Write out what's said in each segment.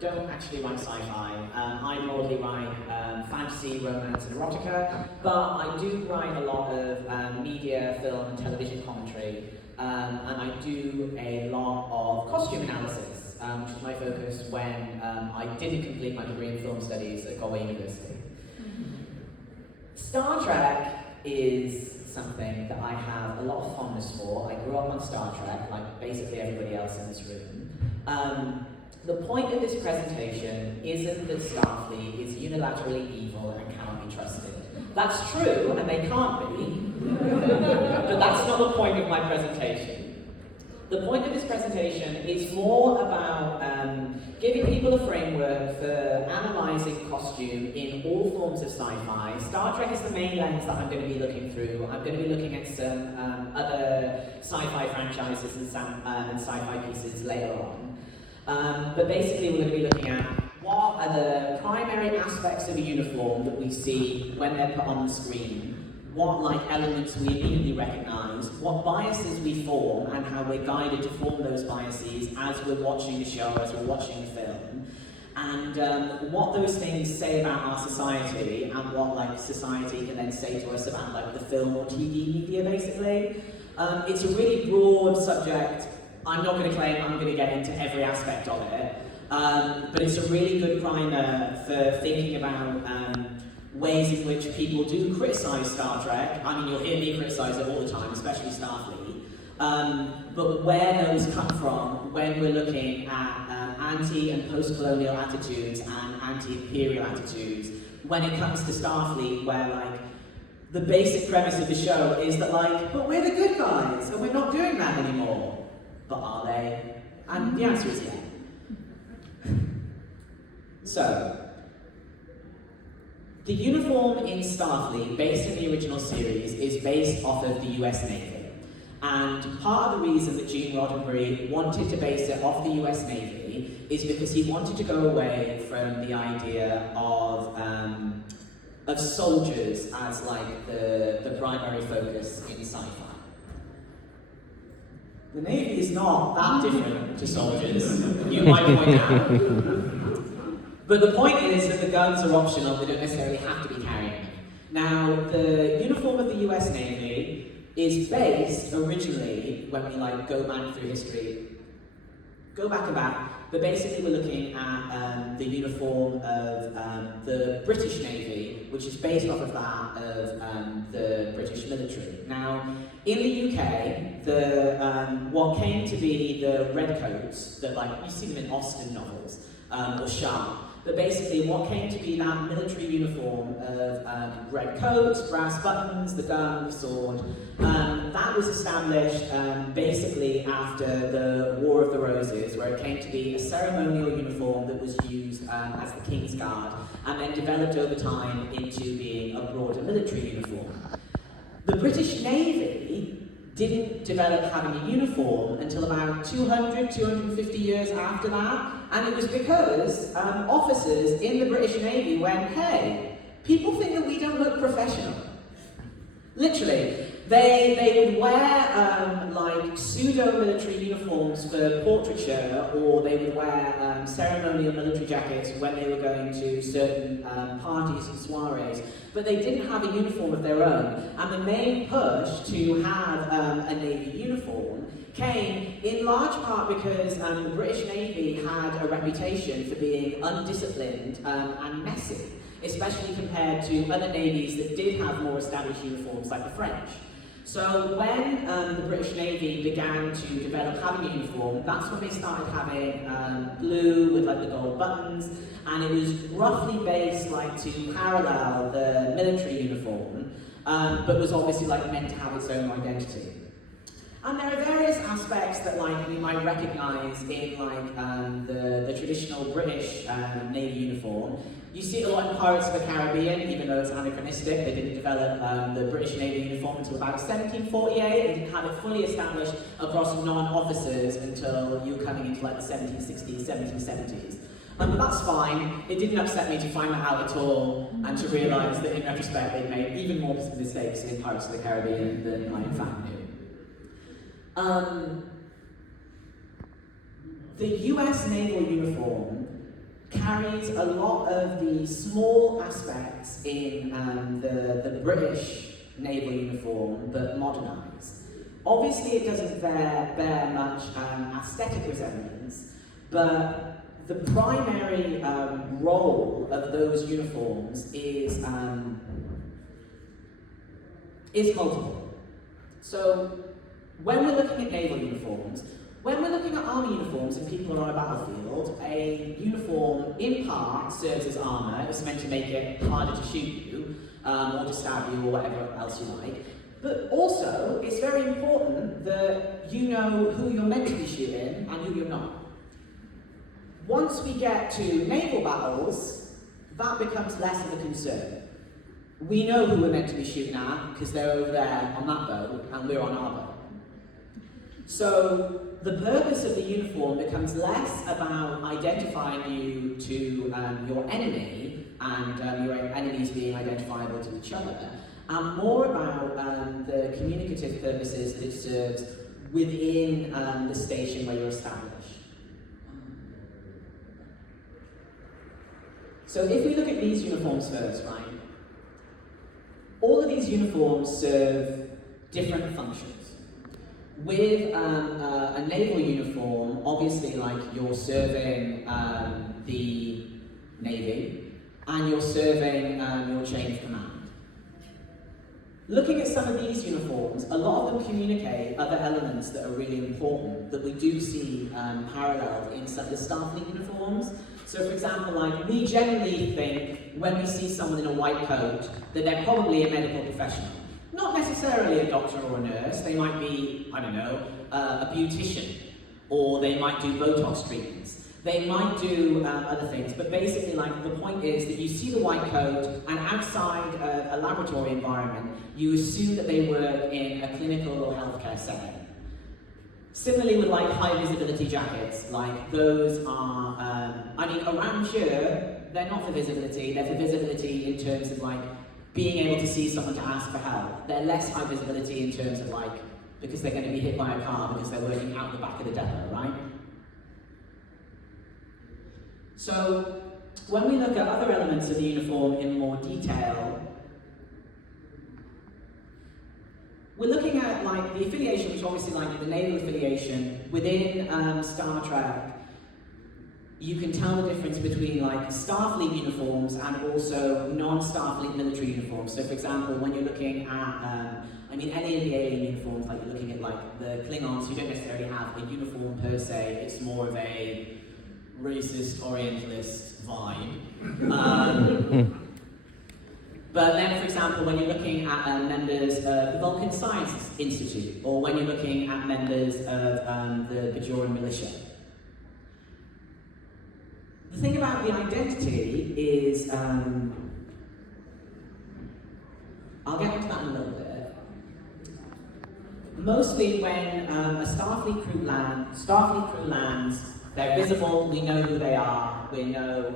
don't actually write sci-fi. I broadly write fantasy, romance, and erotica, but I do write a lot of media, film, and television commentary, and I do a lot of costume analysis, which was my focus when I didn't complete my degree in film studies at Galway University. Star Trek is something that I have a lot of fondness for. I grew up on Star Trek, like basically everybody else in this room. The point of this presentation isn't that Starfleet is unilaterally evil and cannot be trusted. That's true, and they can't be, but that's not the point of my presentation. The point of this presentation is more about giving people a framework for analysing costume in all forms of sci-fi. Star Trek is the main lens that I'm going to be looking through. I'm going to be looking at some other sci-fi franchises and sci-fi pieces later on. But basically we're going to be looking at what are the primary aspects of a uniform that we see when they're put on the screen, what elements we immediately recognise, what biases we form, and how we're guided to form those biases as we're watching the show, as we're watching the film, and what those things say about our society, and what society can then say to us about the film or TV media, basically. It's a really broad subject. I'm not going to claim I'm going to get into every aspect of it, but it's a really good primer for thinking about ways in which people do criticise Star Trek. I mean, you'll hear me criticise it all the time, especially Starfleet, but where those come from when we're looking at anti- and post-colonial attitudes and anti-imperial attitudes, when it comes to Starfleet, where the basic premise of the show is that but we're the good guys, and we're not doing that anymore. But are they? And the answer is yeah. So, the uniform in Starfleet, based in the original series, is based off of the US Navy. And part of the reason that Gene Roddenberry wanted to base it off the US Navy is because he wanted to go away from the idea of soldiers as the primary focus in sci-fi. The Navy is not that different to soldiers, you might point out. But the point is that the guns are optional, they don't necessarily have to be carrying them. Now, the uniform of the US Navy is based originally, when we go back through history, go back and back, but basically we're looking at the uniform of the British Navy, which is based off of that of the British military. Now, in the UK, what came to be the redcoats, that you see them in Austen novels, or Sharp, but basically what came to be that military uniform of red coats, brass buttons, the gun, the sword, that was established basically after the War of the Roses, where it came to be a ceremonial uniform that was used as the King's Guard, and then developed over time into being a broader military uniform. The British Navy didn't develop having a uniform until about 200, 250 years after that, and it was because officers in the British Navy went, hey, people think that we don't look professional. Literally. They would wear pseudo-military uniforms for portraiture, or they would wear ceremonial military jackets when they were going to certain parties and soirees, but they didn't have a uniform of their own. And the main push to have a Navy uniform came in large part because the British Navy had a reputation for being undisciplined and messy, especially compared to other navies that did have more established uniforms like the French. So when the British Navy began to develop having a uniform, that's when they started having blue with the gold buttons, and it was roughly based to parallel the military uniform, but was obviously meant to have its own identity. And there are various aspects that we might recognise in the traditional British Navy uniform. You see it a lot in Pirates of the Caribbean, even though it's anachronistic. They didn't develop the British Navy uniform until about 1748. They didn't have it fully established across non-officers until you were coming into the 1760s, 1770s. But that's fine. It didn't upset me to find that out at all, and to realise that in retrospect they'd made even more mistakes in Pirates of the Caribbean than I in fact knew. The US naval uniform carries a lot of the small aspects in the British naval uniform, but modernised. Obviously, it doesn't bear much aesthetic resemblance, but the primary role of those uniforms is multiple. So, when we're looking at naval uniforms, when we're looking at army uniforms and people are on a battlefield, a uniform in part serves as armour. It's meant to make it harder to shoot you, or to stab you, or whatever else you like. But also, it's very important that you know who you're meant to be shooting and who you're not. Once we get to naval battles, that becomes less of a concern. We know who we're meant to be shooting at, because they're over there on that boat, and we're on our boat. So, the purpose of the uniform becomes less about identifying you to your enemy, and your enemies being identifiable to each other, and more about the communicative purposes that it serves within the station where you're established. So if we look at these uniforms first, right? All of these uniforms serve different functions. With a naval uniform, obviously, like, you're serving the Navy, and you're serving your chain of command. Looking at some of these uniforms, a lot of them communicate other elements that are really important that we do see paralleled in some of the Starfleet uniforms. So, for example, like, we generally think when we see someone in a white coat that they're probably a medical professional. Not necessarily a doctor or a nurse. They might be, I don't know, a beautician, or they might do Botox treatments. They might do other things, but basically, like, the point is that you see the white coat, and outside a laboratory environment, you assume that they work in a clinical or healthcare setting. Similarly with, like, high visibility jackets, like, those are, I mean, around here, they're not for visibility, they're for visibility in terms of, like, being able to see someone to ask for help. They're less high visibility in terms of, like, because they're going to be hit by a car because they're working out the back of the depot, right? So, when we look at other elements of the uniform in more detail, we're looking at, like, the affiliation, which obviously, like, the naval affiliation within Star Trek. You can tell the difference between, like, Starfleet uniforms and also non-Starfleet military uniforms. So, for example, when you're looking at, I mean, any of the alien uniforms, like, you're looking at, like, the Klingons, you don't necessarily have a uniform per se. It's more of a racist, orientalist vibe. But then, for example, when you're looking at members of the Vulcan Science Institute, or when you're looking at members of the Bajoran militia, the thing about the identity is, I'll get into that in a little bit. Mostly when a Starfleet crew lands, they're visible, we know who they are, we know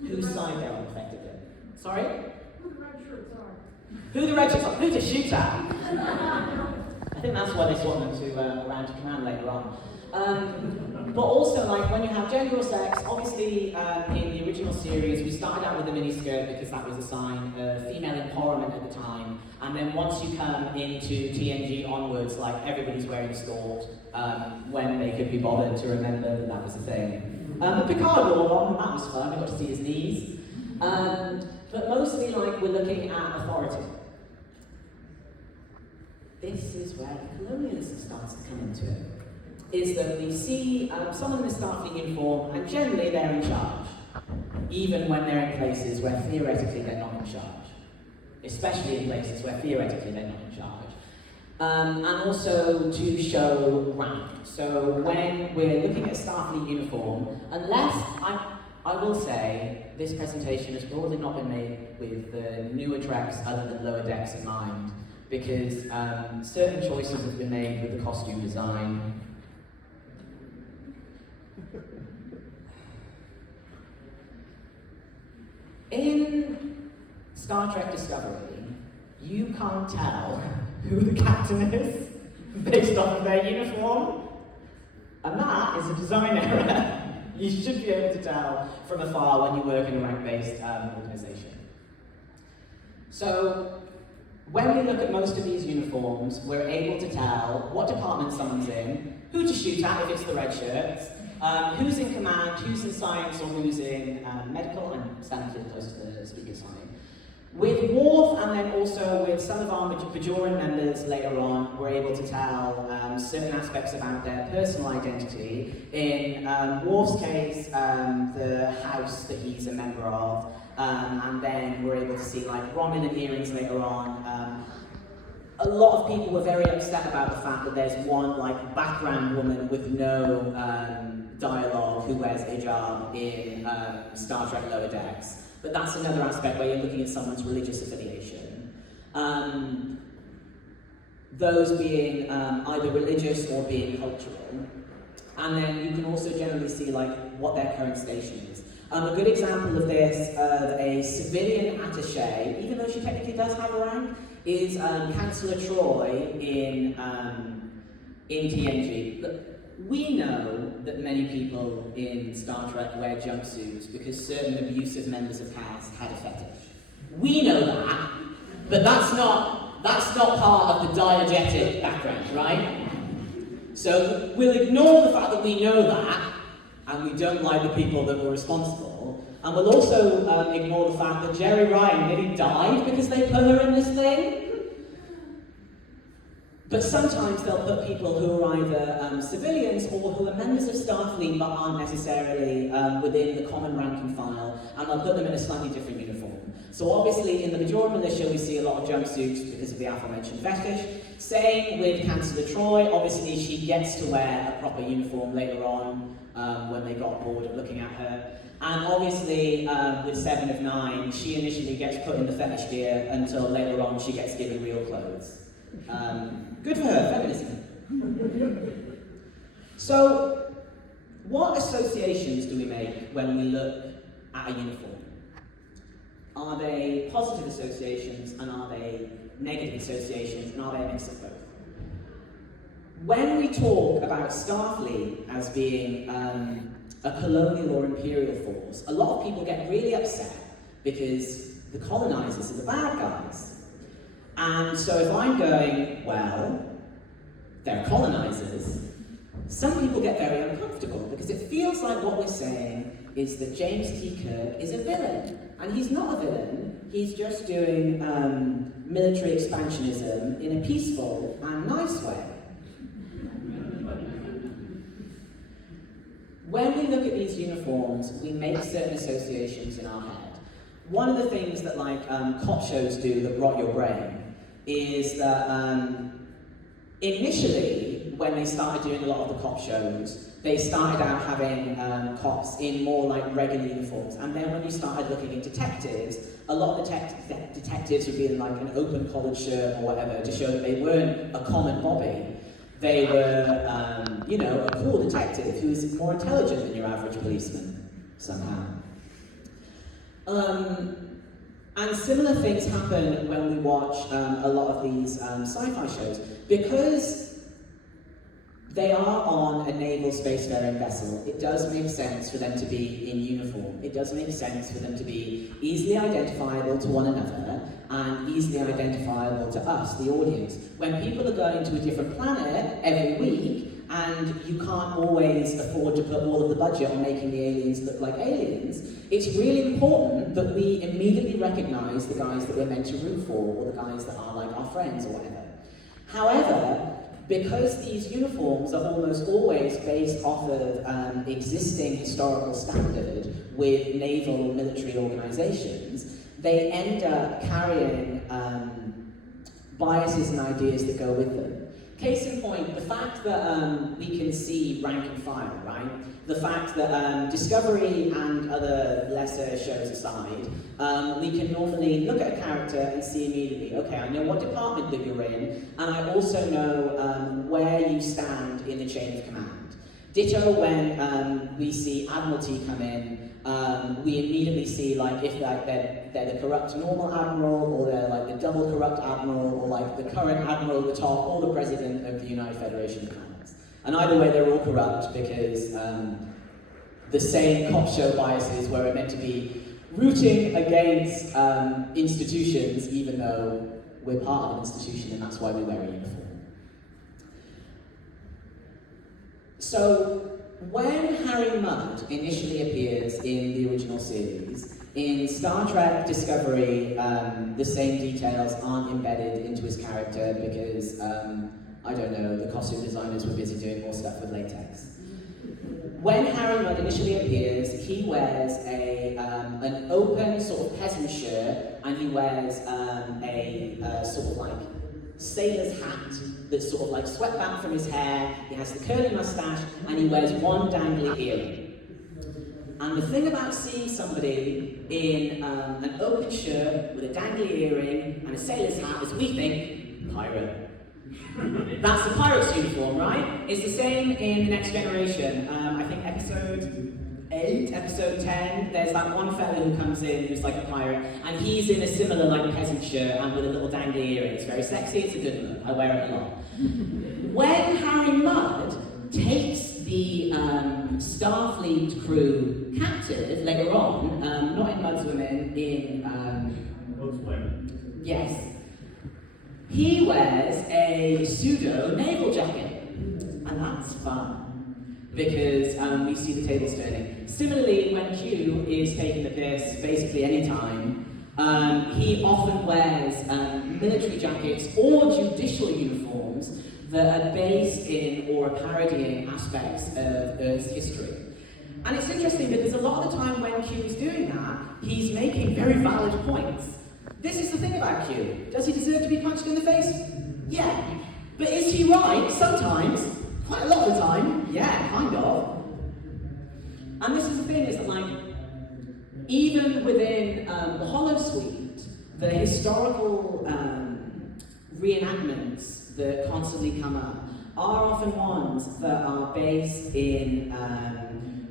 whose side they're on effectively. Sorry? Who the red shirts are. Who the red shirts are, who to shoot at. I think that's why they swap them to around to command later on. But also, like, when you have gender or sex, obviously in the original series we started out with a miniskirt because that was a sign of female empowerment at the time, and then once you come into TNG onwards, like, everybody's wearing skort when they could be bothered to remember that that was a thing. But Picard wore one, that was fun, we got to see his knees. But mostly, like, we're looking at authority. This is where the colonialism starts to come into it. Is that we see someone in a Starfleet uniform, and generally they're in charge, even when they're in places where theoretically they're not in charge, especially in places where theoretically they're not in charge. And also to show rank. So when we're looking at Starfleet uniform, unless I will say this presentation has broadly not been made with the newer treks other than Lower Decks in mind, because certain choices have been made with the costume design. In Star Trek Discovery, you can't tell who the captain is based off of their uniform, and that is a design error. You should be able to tell from afar when you work in a rank-based organisation. So, when we look at most of these uniforms, we're able to tell what department someone's in, who to shoot at if it's the red shirts, who's in command, who's in science, or who's in medical. I'm standing too close to the speaker's side. With Worf, and then also with some of our Bajoran members later on, we're able to tell certain aspects about their personal identity. In Worf's case, the house that he's a member of, and then we're able to see like Romulan earrings later on. A lot of people were very upset about the fact that there's one like background woman with no dialogue who wears hijab in Star Trek Lower Decks. But that's another aspect where you're looking at someone's religious affiliation. Those being either religious or being cultural. And then you can also generally see like what their current station is. A good example of this, a civilian attaché, even though she technically does have a rank, is Chancellor Troy in TNG. Look, we know that many people in Star Trek wear jumpsuits because certain abusive members of cast had a fetish. We know that, but that's not part of the diegetic background, right? So we'll ignore the fact that we know that, and we don't like the people that were responsible, and we'll also ignore the fact that Jerry Ryan nearly died because they put her in this thing. But sometimes they'll put people who are either civilians or who are members of Starfleet but aren't necessarily within the common rank and file, and they'll put them in a slightly different uniform. So obviously in the Bajoran militia we see a lot of jumpsuits because of the aforementioned fetish. Same with Chancellor Troy. Obviously she gets to wear a proper uniform later on when they got bored of looking at her. And obviously with 7 of 9, she initially gets put in the fetish gear until later on she gets given real clothes. Good for her, feminism. So, what associations do we make when we look at a uniform? Are they positive associations, and are they negative associations, and are they a mix of both? When we talk about Starfleet as being a colonial or imperial force, a lot of people get really upset because the colonizers are the bad guys. And so if I'm going, well, they're colonizers, some people get very uncomfortable because it feels like what we're saying is that James T. Kirk is a villain. And he's not a villain, he's just doing military expansionism in a peaceful and nice way. When we look at these uniforms, we make certain associations in our head. One of the things that cop shows do that rot your brain is that initially, when they started doing a lot of the cop shows, they started out having cops in more like regular uniforms, and then when you started looking at detectives, a lot of the detectives would be in like an open collared shirt or whatever to show that they weren't a common bobby. They were, a cool detective who was more intelligent than your average policeman, somehow. And similar things happen when we watch a lot of these sci-fi shows. Because they are on a naval spacefaring vessel, it does make sense for them to be in uniform. It does make sense for them to be easily identifiable to one another and easily identifiable to us, the audience. When people are going to a different planet every week, and you can't always afford to put all of the budget on making the aliens look like aliens, it's really important that we immediately recognize the guys that we're meant to root for, or the guys that are like our friends or whatever. However, because these uniforms are almost always based off of existing historical standard with naval military organizations, they end up carrying biases and ideas that go with them. Case in point, the fact that we can see rank and file, right? The fact that Discovery and other lesser shows aside, we can normally look at a character and see immediately, okay, I know what department that you're in, and I also know where you stand in the chain of command. Ditto when we see Admiralty come in, we immediately see like if they're the corrupt normal admiral, or they're like the double corrupt admiral, or like the current admiral at the top, or the president of the United Federation of Planets. And either way, they're all corrupt because the same cop show biases where we're meant to be rooting against institutions, even though we're part of an institution and that's why we wear a uniform. So, when Harry Mudd initially appears in the original series, in Star Trek Discovery, the same details aren't embedded into his character because, I don't know, the costume designers were busy doing more stuff with latex. When Harry Mudd initially appears, he wears an open sort of peasant shirt, and he wears a sort of like sailor's hat that's sort of like swept back from his hair. He has the curly mustache, and he wears one dangly earring. And the thing about seeing somebody in an open shirt with a dangly earring and a sailor's hat is we think, pirate. That's the pirate's uniform, right? It's the same in The Next Generation. I think episode 8, episode 10, there's that one fella who comes in who's like a pirate, and he's in a similar like peasant shirt and with a little dangly earring. It's very sexy, it's a good look. I wear it a lot. When Harry Mudd takes the Starfleet crew captive later on, not in Mudd's Women, in yes. He wears a pseudo naval jacket, and that's fun because we see the tables turning. Similarly, when Q is taking the piss, basically any time, he often wears military jackets or judicial uniforms that are based in or are parodying aspects of Earth's history. And it's interesting because a lot of the time when Q is doing that, he's making very valid points. This is the thing about Q. Does he deserve to be punched in the face? Yeah. But is he right? Sometimes. Quite a lot of the time. Yeah, kind of. And this is the thing, is that like, even within the Holosuite, the historical reenactments that constantly come up are often ones that are based in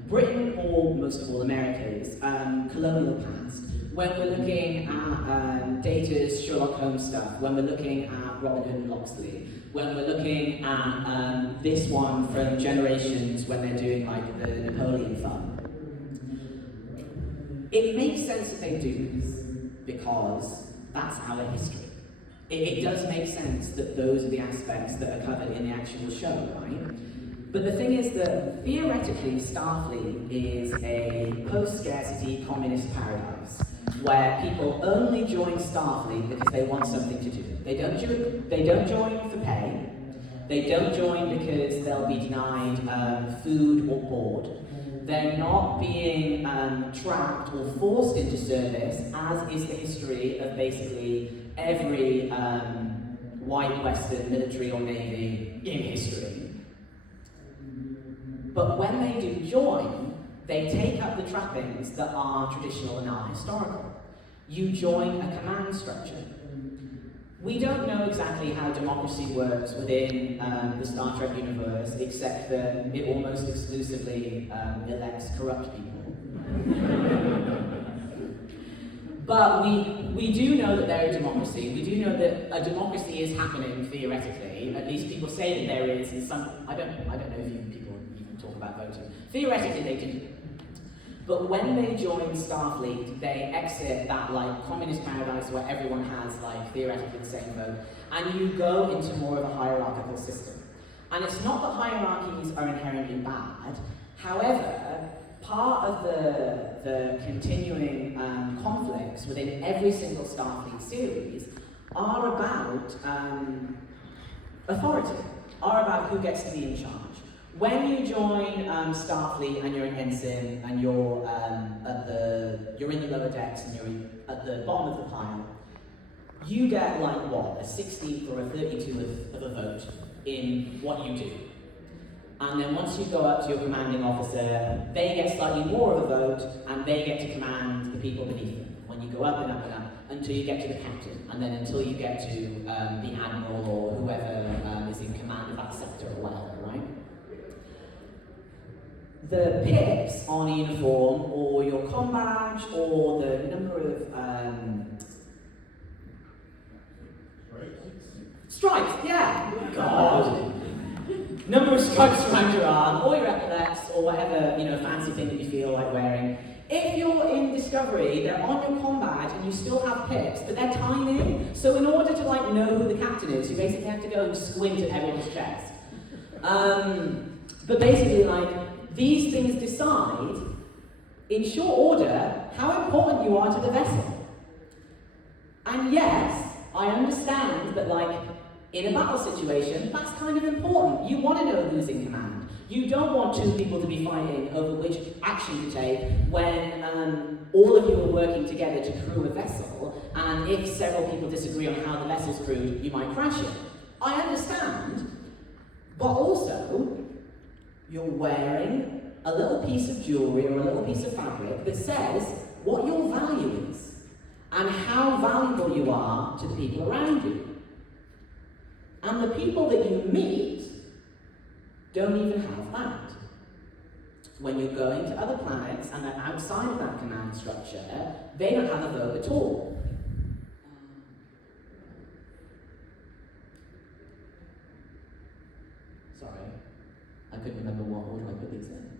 Britain, or most of all America's, colonial past. When we're looking at Data's Sherlock Holmes stuff, when we're looking at Robin Hood and Locksley, when we're looking at this one from Generations when they're doing like the Napoleon fun, it makes sense that they do this because that's our history. It does make sense that those are the aspects that are covered in the actual show, right? But the thing is that theoretically Starfleet is a post-scarcity communist paradise where people only join Starfleet because they want something to do. They don't join for pay. They don't join because they'll be denied food or board. They're not being trapped or forced into service, as is the history of basically every white Western military or navy in history. But when they do join, they take up the trappings that are traditional and are historical. You join a command structure. We don't know exactly how democracy works within the Star Trek universe, except that it almost exclusively elects corrupt people. But we do know that they're a democracy. We do know that a democracy is happening theoretically. At least people say that there is in some. I don't know if people even talk about voting. Theoretically, they do. But when they join Starfleet, they exit that like communist paradise where everyone has like theoretically the same vote, and you go into more of a hierarchical system. And it's not that hierarchies are inherently bad. However, part of the continuing conflicts within every single Starfleet series are about authority, are about who gets to be in charge. When you join Starfleet and you're an ensign and you're in the lower decks and you're at the bottom of the pile, you get like what, a 60th or a 32th of a vote in what you do. And then once you go up to your commanding officer, they get slightly more of a vote and they get to command the people beneath them. When you go up and up and up until you get to the captain, and then until you get to the admiral or whoever is in command of that sector or whatever, right? The pips on a uniform, or your comm badge, or the number of stripes, yeah. God. Number of stripes around your arm, or your epaulets, or whatever fancy thing that you Discovery, they're on your comm badge and you still have pips, but they're tiny. So in order to like know who the captain is, you basically have to go and squint at everyone's chest. But basically, like, these things decide, in short order, how important you are to the vessel. And yes, I understand that, like, in a battle situation, that's kind of important. You want to know who's in command. You don't want two people to be fighting over which action to take when all of you are working together to crew a vessel, and if several people disagree on how the vessel's crewed, you might crash it. I understand, but also, you're wearing a little piece of jewelry or a little piece of fabric that says what your value is and how valuable you are to the people around you. And the people that you meet don't even have that. When you're going to other planets and they're outside of that command structure, they don't have a vote at all. Sorry, I couldn't remember what order I put these in.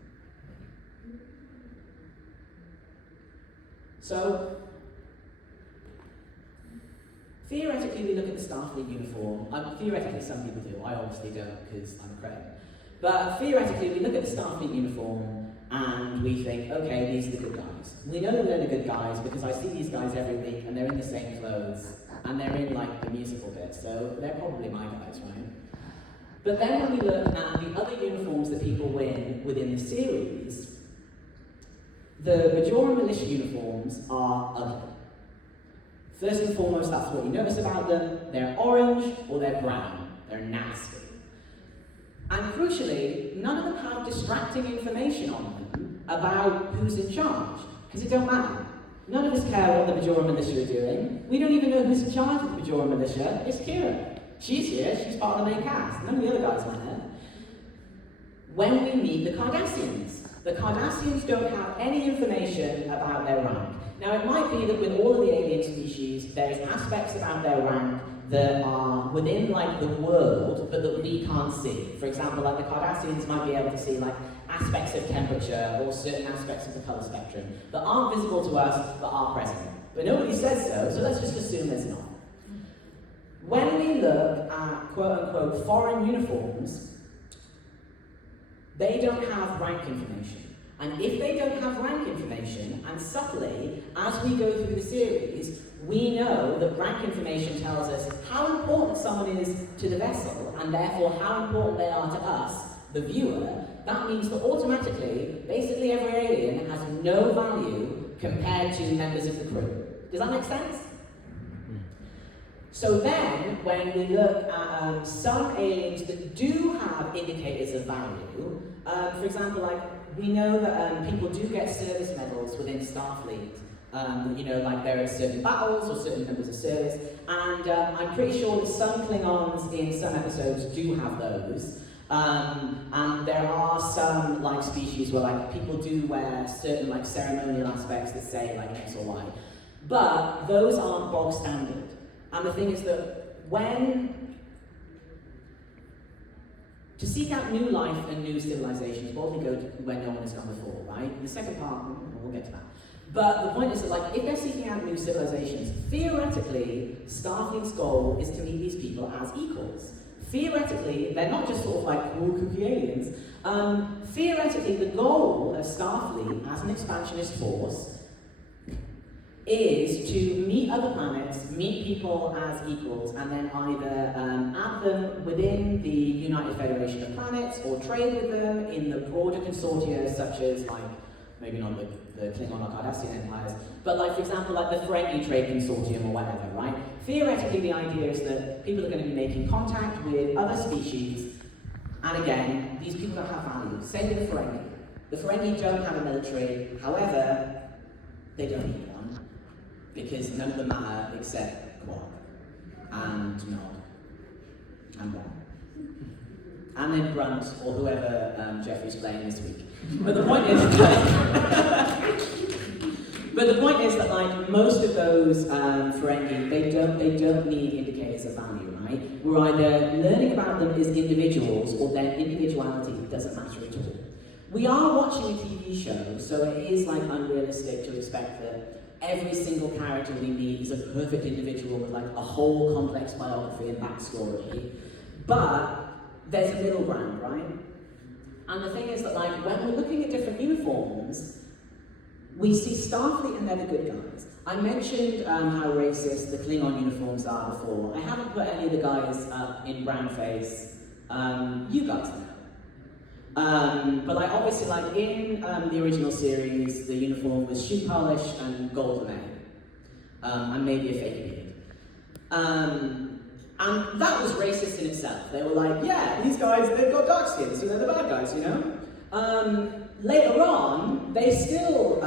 So, theoretically, we look at the Starfleet uniform. Theoretically, some people do. I obviously don't because I'm a credit. But theoretically, we look at the Starfleet uniform and we think, okay, these are the good guys. We know that they're the good guys because I see these guys every week and they're in the same clothes and they're in like the musical bit, so they're probably my guys, right? But then when we look at the other uniforms that people win within the series, the Bajoran militia uniforms are ugly. First and foremost, that's what you notice about them. They're orange or they're brown. They're nasty. And crucially, none of them have distracting information on them about who's in charge, because it don't matter. None of us care what the Bajoran militia are doing. We don't even know who's in charge of the Bajoran militia. It's Kira. She's here, she's part of the main cast. None of the other guys are there. When we meet the Cardassians don't have any information about their rank. Now, it might be that with all of the alien species, there's aspects about their rank that are within, like, the world, but that we can't see. For example, like, the Cardassians might be able to see, like, aspects of temperature or certain aspects of the color spectrum that aren't visible to us, but are present. But nobody says so let's just assume there's not. When we look at, quote-unquote, foreign uniforms, they don't have rank information. And if they don't have rank information, and subtly, as we go through the series, we know that rank information tells us how important someone is to the vessel, and therefore how important they are to us, the viewer. That means that automatically, basically every alien has no value compared to members of the crew. Does that make sense? So then, when we look at some aliens that do have indicators of value, for example, like, we know that people do get service medals within Starfleet. You know, like there are certain battles or certain numbers of service, and I'm pretty sure that some Klingons in some episodes do have those. And there are some like species where like people do wear certain like ceremonial aspects that say like X or Y, but those aren't bog standard. And the thing is that to seek out new life and new civilizations, boldly go to where no one has gone before, right? The second part, we'll get to that. But the point is that, like, if they're seeking out new civilizations, theoretically, Starfleet's goal is to meet these people as equals. Theoretically, they're not just sort of like cool, kooky aliens. Theoretically, the goal of Starfleet as an expansionist force is to meet other planets, meet people as equals, and then either add them within the United Federation of Planets or trade with them in the broader consortia such as, like, maybe not the Klingon or Cardassian empires, but like, for example, like the Ferengi Trade Consortium or whatever, right? Theoretically, the idea is that people are going to be making contact with other species, and again, these people don't have value. Same with the Ferengi. The Ferengi don't have a military, however, they don't need one, because none of them matter except Quark, and Nog, and Ron. And then Brunt, or whoever Jeffrey's playing this week. But the point is that, like, most of those Ferengi, they don't need indicators of value, right? We're either learning about them as individuals, or their individuality doesn't matter at all. We are watching a TV show, so it is like unrealistic to expect that every single character we meet is a perfect individual with like a whole complex biography and backstory. But there's a middle ground, right? And the thing is that like when we're looking at different uniforms, we see Starfleet and they're the good guys. I mentioned how racist the Klingon uniforms are before. I haven't put any of the guys in brown face. You guys know. But like obviously like in the original series, the uniform was shoe polish and gold lane. And maybe a fake beard. And that was racist in itself. They were like, yeah, these guys, they've got dark skin, so they're the bad guys, you know? Later on, they still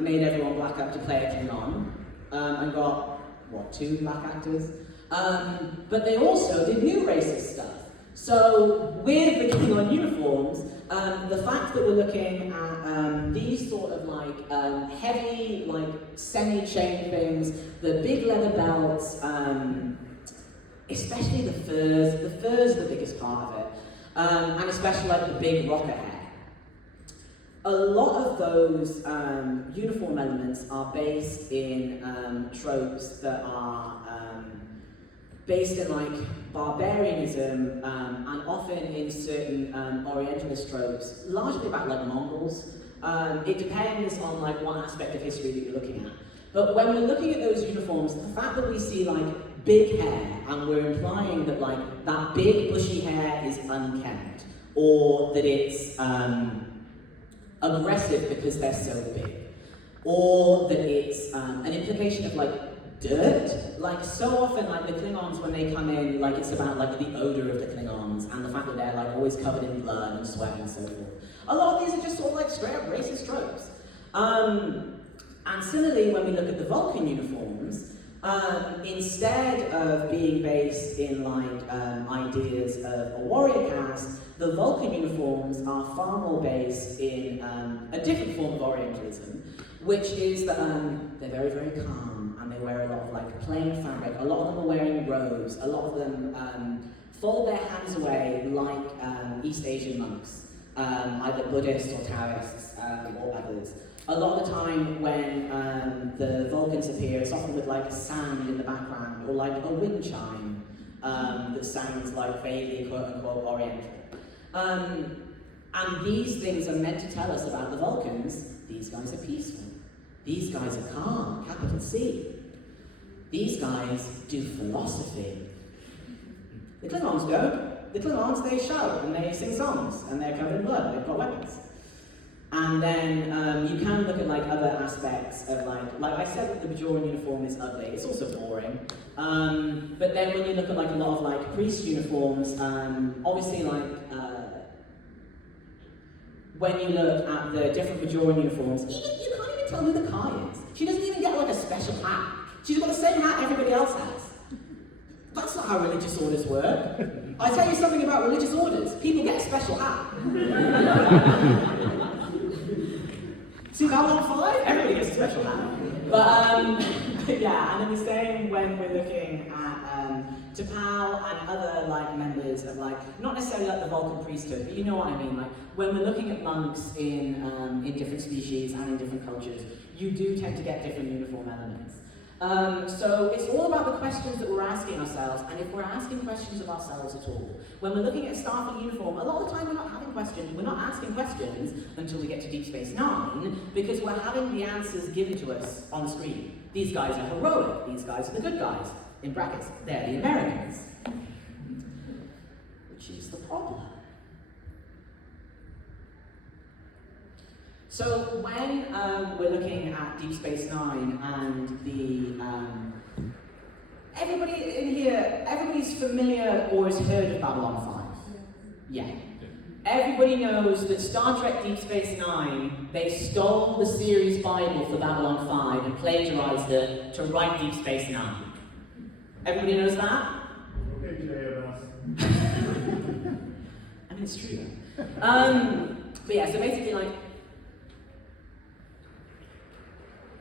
made everyone black up to play a Klingon, and got, what, 2 black actors? But they also did new racist stuff. So, with the Klingon uniforms, the fact that we're looking at these sort of like heavy, like semi-chain things, the big leather belts, especially the furs are the biggest part of it, and especially like the big rocket hair. A lot of those uniform elements are based in tropes that are based in like barbarianism and often in certain Orientalist tropes, largely about like Mongols. It depends on like what aspect of history that you're looking at. But when we're looking at those uniforms, the fact that we see like big hair and we're implying that like that big bushy hair is unkempt, or that it's aggressive because they're so big, or that it's an implication of like dirt. Like so often, like the Klingons when they come in, like it's about like the odor of the Klingons and the fact that they're like always covered in blood and sweat and so forth. A lot of these are just sort of like straight up racist tropes. And similarly, when we look at the Vulcan uniforms, instead of being based in like ideas of a warrior caste, the Vulcan uniforms are far more based in a different form of Orientalism, which is that they're very, very calm, and they wear a lot of like plain fabric. A lot of them are wearing robes. A lot of them fold their hands away like East Asian monks, either Buddhists or Taoists or others. A lot of the time when the Vulcans appear, it's often with like sand in the background or like a wind chime that sounds like vaguely quote-unquote Oriental. And these things are meant to tell us about the Vulcans. These guys are peaceful. These guys are calm, capital C. These guys do philosophy. The Klingons don't. The Klingons, they shout and they sing songs and they're covered in blood, they've got weapons. And then you can look at like other aspects of like I said that the Bajoran uniform is ugly, it's also boring. But then when you look at like a lot of like priest uniforms, obviously like when you look at the different Bajoran uniforms, you can't even tell who the Kai is. She doesn't even get like a special hat. She's got the same hat everybody else has. That's not how religious orders work. I tell you something about religious orders. People get a special hat. See Babylon 5? Everybody gets a special hat. But yeah, and then the same when we're looking at T'Pau and other like members of like, not necessarily like the Vulcan priesthood, but you know what I mean. Like when we're looking at monks in different species and in different cultures, you do tend to get different uniform elements. So it's all about the questions that we're asking ourselves, and if we're asking questions of ourselves at all. When we're looking at Starfleet uniform, a lot of the time we're not having questions, we're not asking questions until we get to Deep Space Nine, because we're having the answers given to us on the screen. These guys are heroic, these guys are the good guys. In brackets, they're the Americans. Which is the problem. So when we're looking at Deep Space Nine and the everybody in here, everybody's familiar or has heard of Babylon 5? Yeah. Everybody knows that Star Trek Deep Space Nine, they stole the series Bible for Babylon 5 and plagiarized it to write Deep Space Nine. Everybody knows that? Okay, JMS. I mean, it's true though. But yeah, so basically like,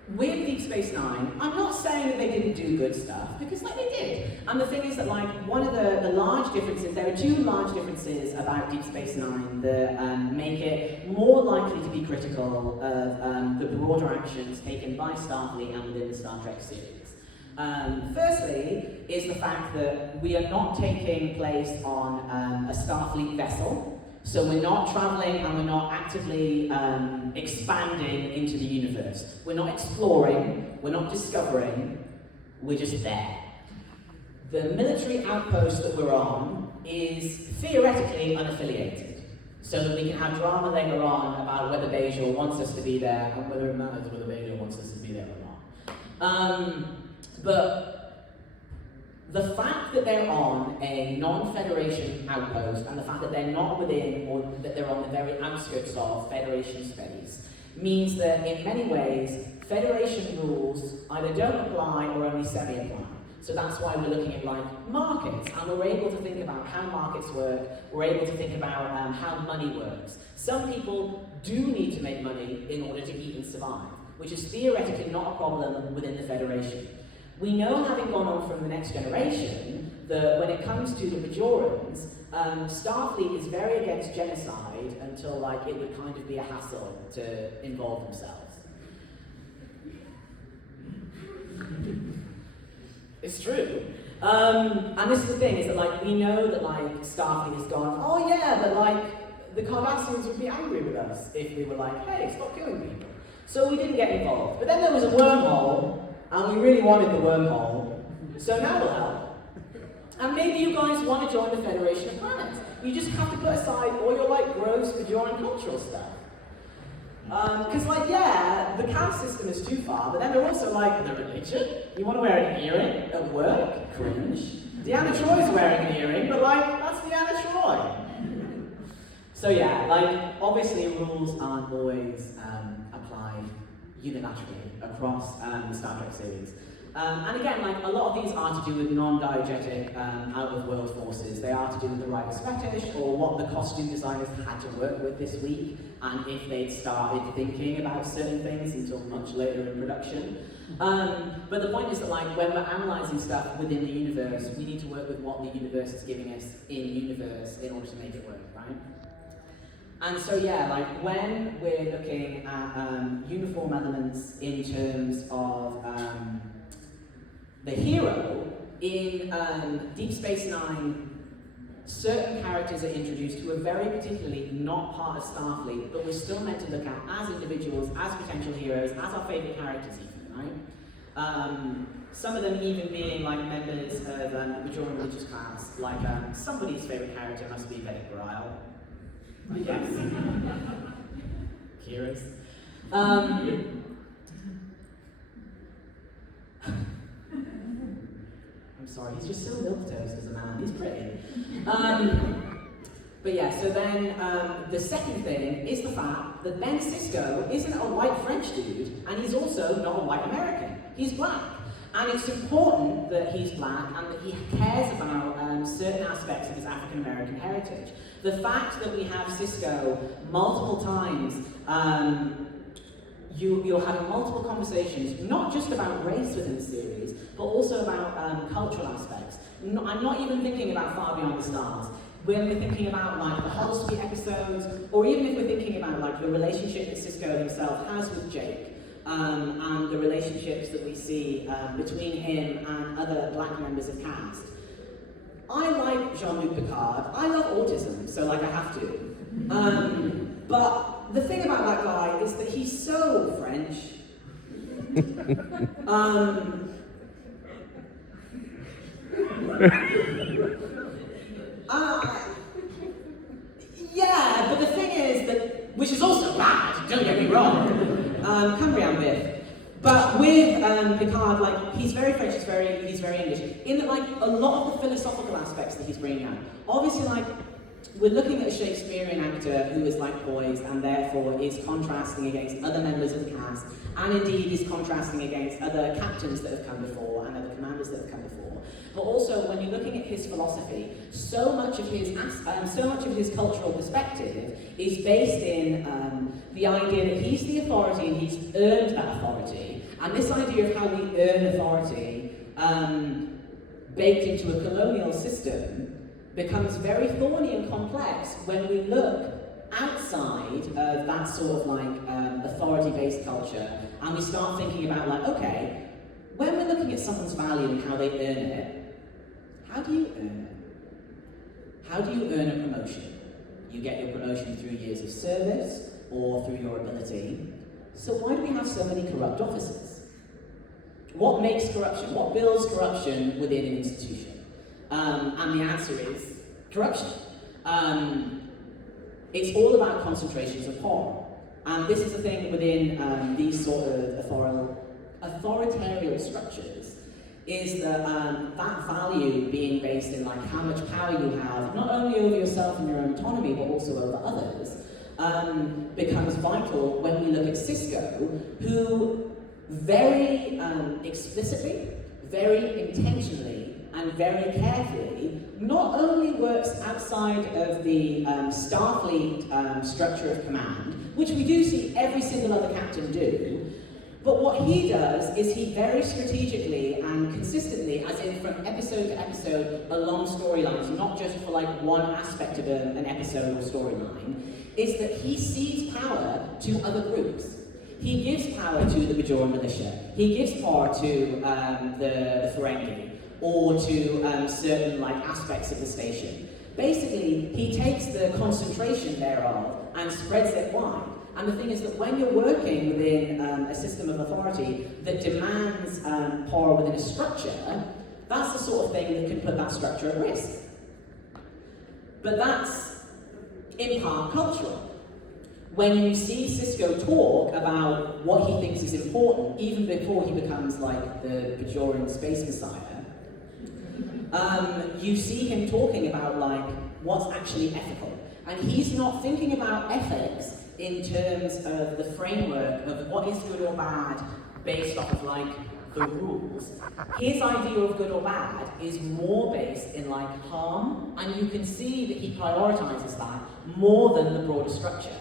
with Deep Space Nine, I'm not saying that they didn't do good stuff, because like they did. And the thing is that like one of the large differences, there are two large differences about Deep Space Nine that make it more likely to be critical of the broader actions taken by Starfleet and within the Star Trek series. Firstly, is the fact that we are not taking place on a Starfleet vessel. So we're not traveling and we're not actively expanding into the universe. We're not exploring, we're not discovering, we're just there. The military outpost that we're on is theoretically unaffiliated, so that we can have drama later on about whether Bajor wants us to be there and whether it matters whether Bajor wants us to be there or not. But the fact that they're on a non-Federation outpost and the fact that they're not within or that they're on the very outskirts of Federation space means that in many ways Federation rules either don't apply or only semi-apply. So that's why we're looking at like markets, and we're able to think about how markets work, we're able to think about how money works. Some people do need to make money in order to eat and survive, which is theoretically not a problem within the Federation. We know, having gone on from the Next Generation, that when it comes to the Bajorans, Starfleet is very against genocide until like it would kind of be a hassle to involve themselves. It's true. And this is the thing, is that like we know that like Starfleet has gone, oh yeah, but like the Cardassians would be angry with us if we were like, hey, stop killing people. So we didn't get involved. But then there was a wormhole, and we really wanted the wormhole, so now we'll help. And maybe you guys want to join the Federation of Planets. You just have to put aside all your like gross Bajoran cultural stuff. Because like, yeah, the caste system is too far, but then they're also like, the religion? You want to wear an earring at work? Cringe. Deanna Troy's wearing an earring, but like, that's Deanna Troy. So yeah, like, obviously rules aren't always applied unilaterally across the Star Trek series. And again, like, a lot of these are to do with non-diegetic out-of-world forces. They are to do with the writer's fetish, or what the costume designers had to work with this week, and if they'd started thinking about certain things until much later in production. But the point is that, like, when we're analysing stuff within the universe, we need to work with what the universe is giving us in universe in order to make it work, right? And so yeah, like when we're looking at uniform elements in terms of the hero, in Deep Space Nine, certain characters are introduced who are very particularly not part of Starfleet, but we're still meant to look at as individuals, as potential heroes, as our favourite characters even, right? Some of them even being like members of the Bajoran religious class, like somebody's favourite character must be Vedic Brile. I guess. Kira's. I'm sorry, he's just so milquetoast as a man. He's pretty. But yeah, so then the second thing is the fact that Ben Sisko isn't a white French dude, and he's also not a white American. He's black. And it's important that he's black and that he cares about certain aspects of his African American heritage. The fact that we have Sisko multiple times, you're having multiple conversations, not just about race within the series, but also about cultural aspects. I'm not even thinking about Far Beyond the Stars. When we're thinking about like the Holosuite episodes, or even if we're thinking about like the relationship that Sisko himself has with Jake, and the relationships that we see between him and other black members of cast. I like Jean-Luc Picard. I love autism, so like I have to. But the thing about that guy is that he's so French. Yeah, but the thing is that, which is also bad, don't get me wrong. Cambrian Biff. But with Picard, like, he's very French, he's very English. In that, like, a lot of the philosophical aspects that he's bringing out. Obviously, like, we're looking at a Shakespearean actor who is like poised and therefore is contrasting against other members of the cast, and indeed is contrasting against other captains that have come before and other commanders that have come before. But also, when you're looking at his philosophy, so much of his cultural perspective is based in the idea that he's the authority and he's earned that authority. And this idea of how we earn authority, baked into a colonial system, becomes very thorny and complex when we look outside of that sort of like authority-based culture, and we start thinking about like, okay, when we're looking at someone's value and how they earn it, how do you earn it? How do you earn a promotion? You get your promotion through years of service or through your ability. So why do we have so many corrupt officers? What makes corruption? What builds corruption within an institution? And the answer is corruption. It's all about concentrations of power. And this is the thing within these sort of authoritarian structures, is that that value being based in like how much power you have, not only over yourself and your own autonomy, but also over others, becomes vital when we look at Cisco, who very explicitly, very intentionally, and very carefully, not only works outside of the Starfleet structure of command, which we do see every single other captain do, but what he does is he very strategically and consistently, as in from episode to episode, along storylines, not just for like one aspect of an episode or storyline, is that he cedes power to other groups. He gives power to the Bajoran militia, he gives power to the Ferengi, or to certain like aspects of the station. Basically, he takes the concentration thereof and spreads it wide. And the thing is that when you're working within a system of authority that demands power within a structure, that's the sort of thing that can put that structure at risk. But that's in part cultural. When you see Cisco talk about what he thinks is important, even before he becomes like the Bajoran space messiah, you see him talking about like what's actually ethical. And he's not thinking about ethics in terms of the framework of what is good or bad based off of like the rules. His idea of good or bad is more based in like harm, and you can see that he prioritizes that more than the broader structure.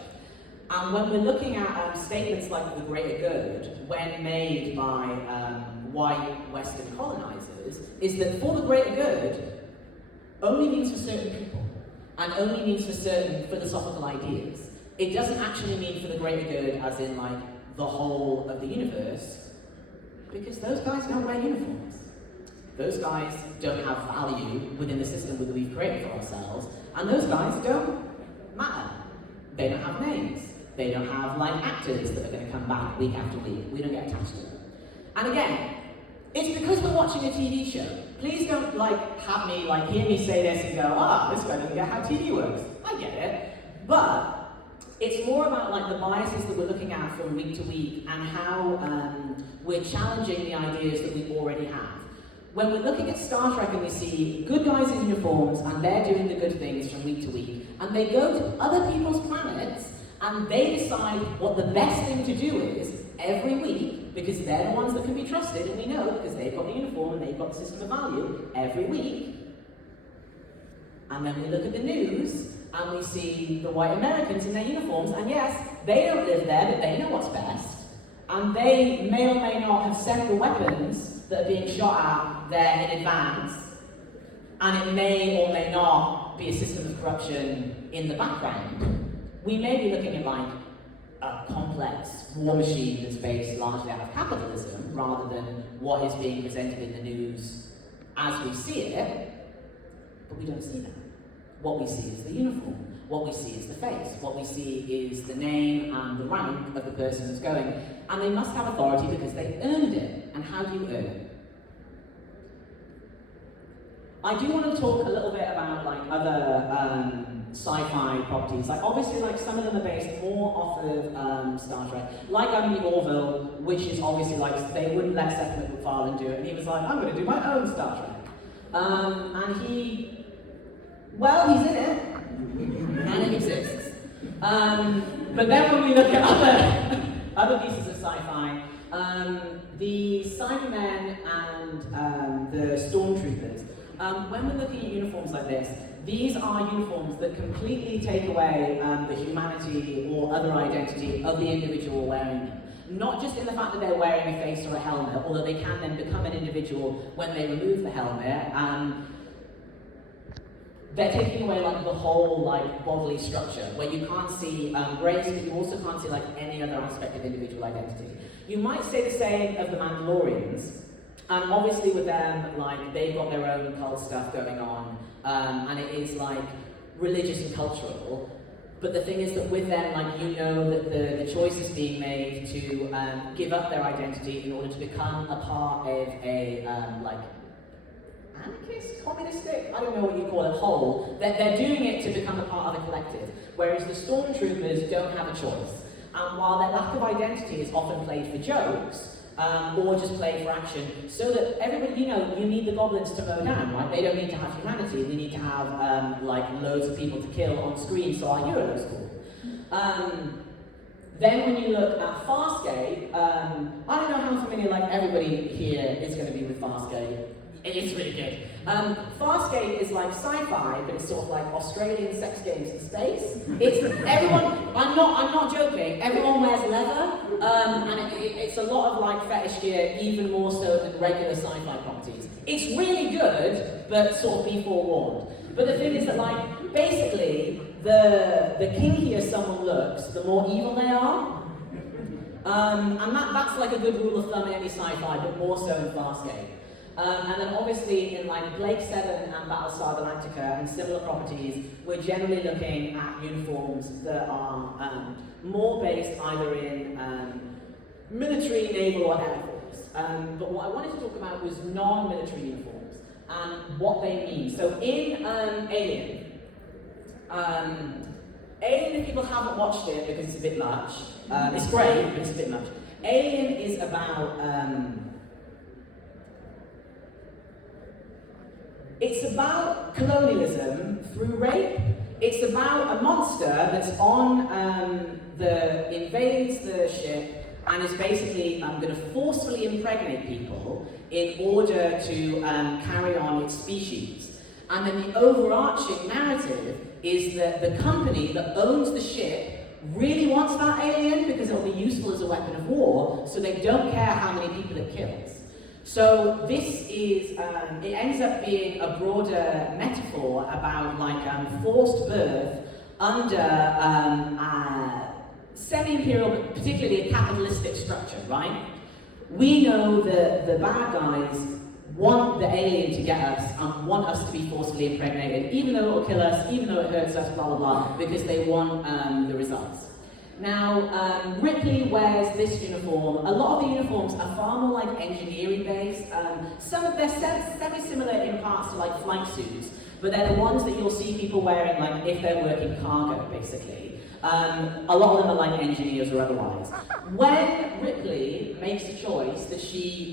And when we're looking at statements like the greater good, when made by white Western colonizers, is that for the greater good only means for certain people, and only means for certain philosophical ideas. It doesn't actually mean for the greater good as in like the whole of the universe, because those guys don't wear uniforms. Those guys don't have value within the system that we've created for ourselves, and those guys don't matter. They don't have names. They don't have like actors that are going to come back week after week. We don't get attached to them. And again, it's because we're watching a TV show. Please don't like have me like hear me say this and go, this guy doesn't get how TV works. I get it. But it's more about like the biases that we're looking at from week to week and how we're challenging the ideas that we already have. When we're looking at Star Trek and we see good guys in uniforms and they're doing the good things from week to week, and they go to other people's planets and they decide what the best thing to do is every week, because they're the ones that can be trusted, and we know because they've got the uniform and they've got the system of value every week. And then we look at the news and we see the white Americans in their uniforms, and yes, they don't live there, but they know what's best. And they may or may not have sent the weapons that are being shot at there in advance, and it may or may not be a system of corruption in the background. We may be looking at like a complex war machine that's based largely out of capitalism, rather than what is being presented in the news as we see it, but we don't see that. What we see is the uniform. What we see is the face. What we see is the name and the rank of the person who's going. And they must have authority because they earned it. And how do you earn it? I do want to talk a little bit about like other sci-fi properties. Like obviously, like some of them are based more off of Star Trek. Like the Orville, which is obviously like they wouldn't let Seth MacFarlane do it, and he was like, I'm going to do my own Star Trek. And he's in it, And it exists. But then when we look at other pieces of sci-fi, the Cybermen and the Stormtroopers, when we're looking at uniforms like this, these are uniforms that completely take away the humanity or other identity of the individual wearing them. Not just in the fact that they're wearing a face or a helmet, although they can then become an individual when they remove the helmet. They're taking away like the whole like bodily structure, where you can't see race, but you also can't see like any other aspect of individual identity. You might say the same of the Mandalorians, and obviously with them, like they've got their own cult stuff going on, and it is like religious and cultural. But the thing is that with them, like you know that the choice is being made to give up their identity in order to become a part of a like anarchist, communistic, I don't know what you call it, whole. They're doing it to become a part of a collective, whereas the Stormtroopers don't have a choice. And while their lack of identity is often played for jokes, or just played for action, so that everybody, you know, you need the goblins to mow down, right? They don't need to have humanity, they need to have like loads of people to kill on screen so our hero looks cool. Then when you look at Farscape, I don't know how familiar like everybody here is going to be with Farscape. It's really good. Farscape is like sci-fi, but it's sort of like Australian sex games in space. It's everyone. I'm not joking. Everyone wears leather, and it's a lot of like fetish gear, even more so than regular sci-fi properties. It's really good, but sort of be forewarned. But the thing is that like basically the kinkier someone looks, the more evil they are. And that's like a good rule of thumb in any sci-fi, but more so in Farscape. And then obviously in like Blake 7 and Battlestar Galactica and similar properties, we're generally looking at uniforms that are more based either in military, naval or air force. But what I wanted to talk about was non-military uniforms and what they mean. So in Alien, Alien, if people haven't watched it because it's a bit much, it's great, but it's a bit much. Alien is about it's about colonialism through rape. It's about a monster that's on invades the ship and is basically going to forcefully impregnate people in order to carry on its species. And then the overarching narrative is that the company that owns the ship really wants that alien because it'll be useful as a weapon of war, so they don't care how many people it kills. So this is, it ends up being a broader metaphor about like forced birth under semi-imperial, but particularly a capitalistic structure, right? We know that the bad guys want the alien to get us and want us to be forcibly impregnated, even though it will kill us, even though it hurts us, blah, blah, blah, because they want the results. Now, Ripley wears this uniform. A lot of the uniforms are far more like engineering based. Some of they're semi-similar in parts to like flight suits, but they're the ones that you'll see people wearing like if they're working cargo, basically. A lot of them are like engineers or otherwise. When Ripley makes the choice that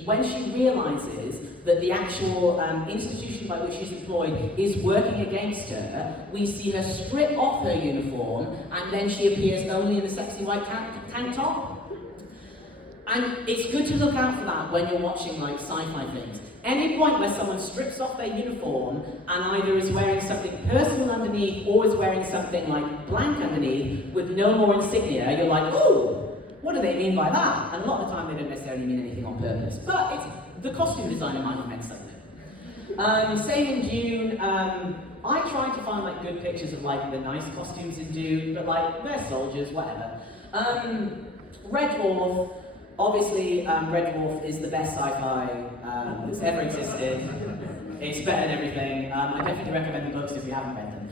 when she realizes that the actual institution by which she's employed is working against her, we see her strip off her uniform, and then she appears only in the sexy white tank top. And it's good to look out for that when you're watching like sci-fi things. Any point where someone strips off their uniform and either is wearing something personal underneath or is wearing something like blank underneath with no more insignia, you're like, ooh, what do they mean by that? And a lot of the time they don't necessarily mean anything on purpose, but the costume designer might have meant something. Same in Dune. I tried to find like good pictures of like the nice costumes in Dune, but like they're soldiers, whatever. Red Dwarf. Obviously, Red Dwarf is the best sci-fi that's ever existed. It's better than everything. I definitely recommend the books if you haven't read them.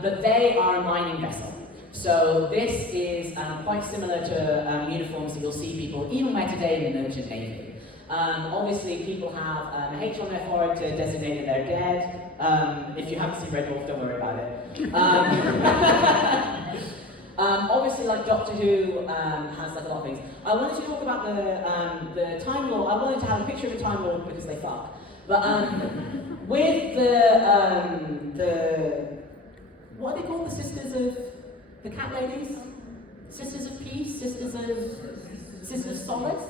But they are a mining vessel. So this is quite similar to uniforms that you'll see people even wear today in the Merchant Navy. Obviously, people have a H on their forehead to designate that they're dead. If you haven't seen Red Dwarf, don't worry about it. Obviously, like Doctor Who has like a lot of things. I wanted to talk about the Time Lord. I wanted to have a picture of a Time Lord because they fuck. But with what are they called? The Sisters of the Cat Ladies? Sisters of Peace? Sisters of Solace?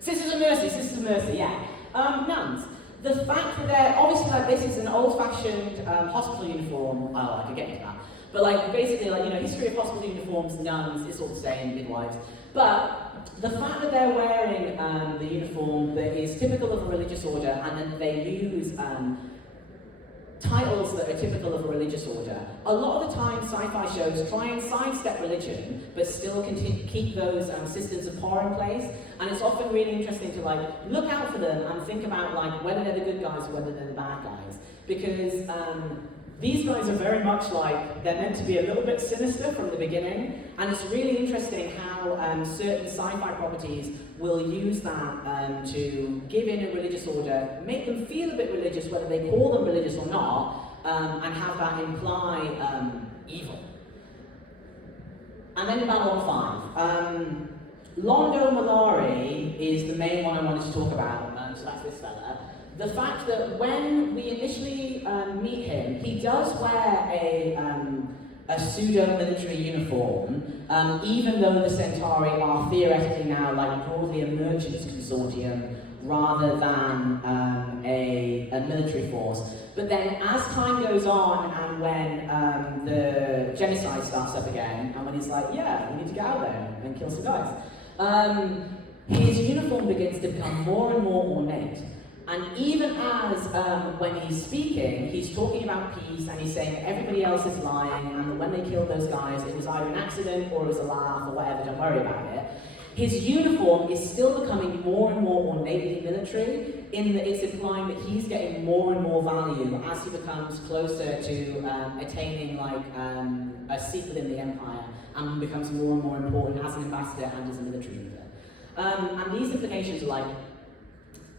Sisters of Mercy, yeah. Nuns. The fact that they're, obviously like this is an old-fashioned hospital uniform, I could get into that. But like basically like, history of hospital uniforms, nuns, it's all the same, midwives. But the fact that they're wearing the uniform that is typical of a religious order and then they use titles that are typical of a religious order. A lot of the time, sci-fi shows try and sidestep religion, but still keep those systems of power in place. And it's often really interesting to like look out for them and think about like whether they're the good guys or whether they're the bad guys, because these guys are very much like they're meant to be a little bit sinister from the beginning. And it's really interesting how certain sci-fi properties will use that to give in a religious order, make them feel a bit religious, whether they call them religious or not, and have that imply evil. And then in Babylon 5, Londo Malari is the main one I wanted to talk about, so that's this fella. The fact that when we initially meet him, he does wear a pseudo-military uniform, even though the Centauri are theoretically now like broadly a merchants consortium rather than a military force. But then as time goes on and when the genocide starts up again, and when he's like, yeah, we need to get out there and kill some guys, his uniform begins to become more and more ornate. And even as when he's speaking, he's talking about peace and he's saying that everybody else is lying and that when they killed those guys, it was either an accident or it was a laugh or whatever, don't worry about it. His uniform is still becoming more and more ornately military, in that it's implying that he's getting more and more value as he becomes closer to attaining like a seat within the empire and becomes more and more important as an ambassador and as a military leader. And these implications are like,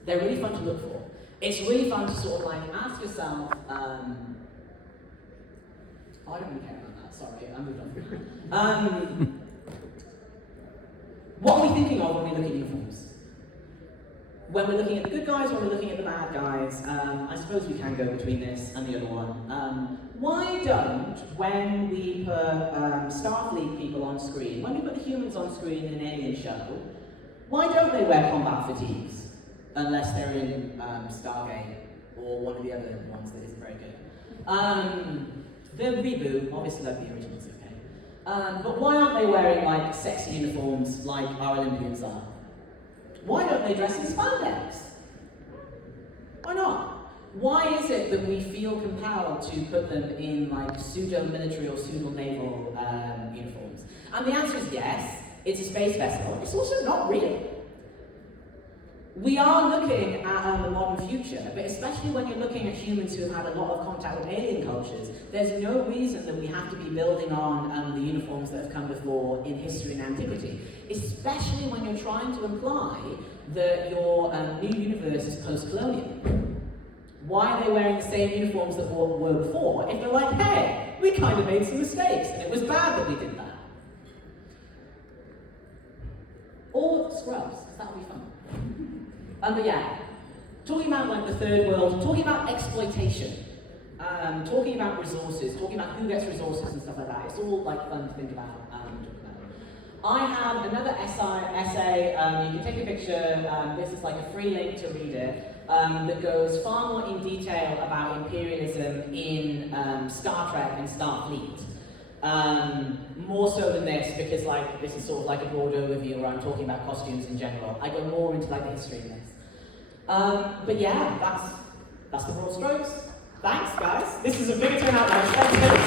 they're really fun to look for. It's really fun to sort of like ask yourself, I don't really care about that, sorry, I moved on. What are we thinking of when we look at uniforms? When we're looking at the good guys, when we're looking at the bad guys, I suppose we can go between this and the other one. Why don't, when we put Starfleet people on screen, when we put the humans on screen in an alien show, why don't they wear combat fatigues? Unless they're in Stargate or one of the other ones that isn't very good. The reboot, obviously like the original's okay. But why aren't they wearing like sexy uniforms like our Olympians are? Why don't they dress in spandex? Why not? Why is it that we feel compelled to put them in like pseudo-military or pseudo-naval uniforms? And the answer is yes, it's a space vessel. It's also not real. We are looking at the modern future, but especially when you're looking at humans who have had a lot of contact with alien cultures, there's no reason that we have to be building on the uniforms that have come before in history and antiquity, especially when you're trying to imply that your new universe is post-colonial. Why are they wearing the same uniforms that were before if they're like, hey, we kind of made some mistakes and it was bad that we did that? Or scrubs, because that would be fun. But yeah, talking about like the third world, talking about exploitation, talking about resources, talking about who gets resources and stuff like that. It's all like fun to think about and talk about. I have another essay. You can take a picture. This is like a free link to read it. That goes far more in detail about imperialism in Star Trek and Starfleet. More so than this, because like this is sort of like a broad overview where I'm talking about costumes in general. I go more into like the history of this. But yeah, that's the broad strokes. Thanks guys. This is a bigger turnout than I expected.